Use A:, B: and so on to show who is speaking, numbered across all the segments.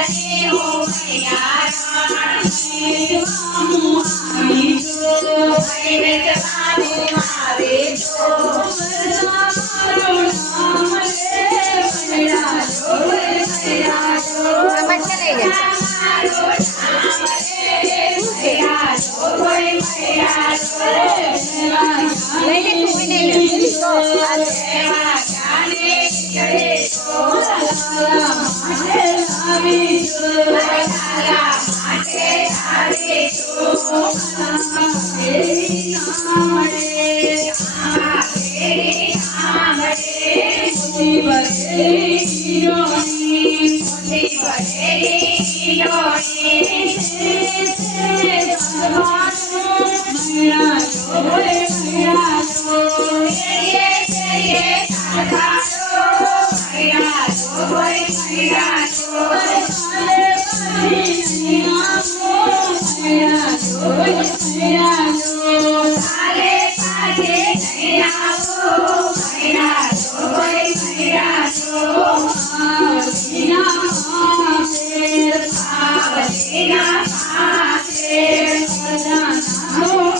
A: बसे हो Thank Mira,
B: yo,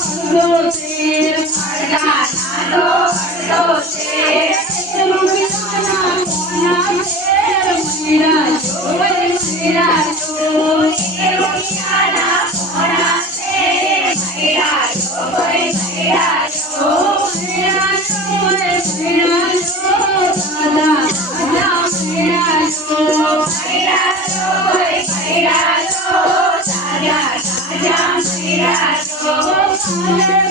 B: mira,
A: yo, mira, yo, Oh,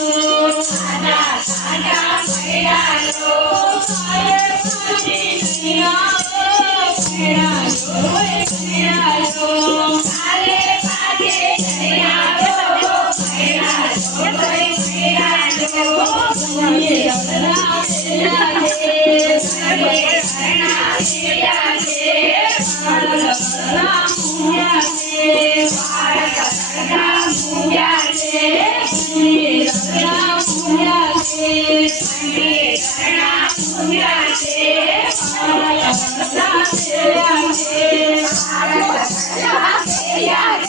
B: Yeah.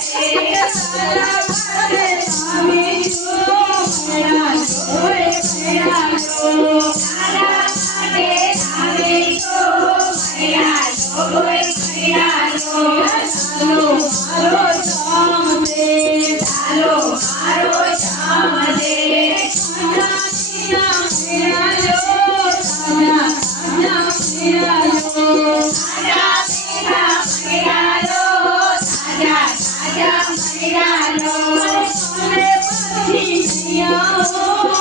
B: Oh,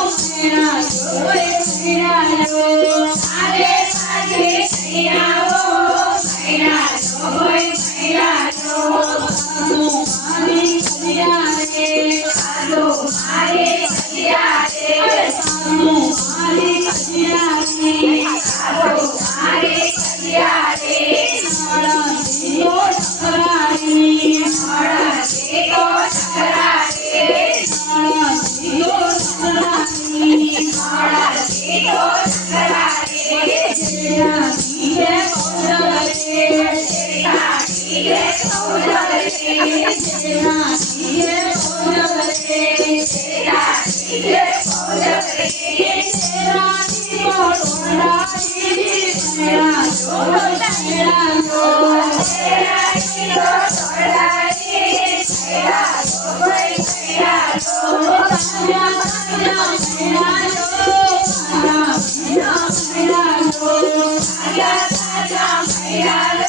A: Yeah.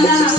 A: Yeah.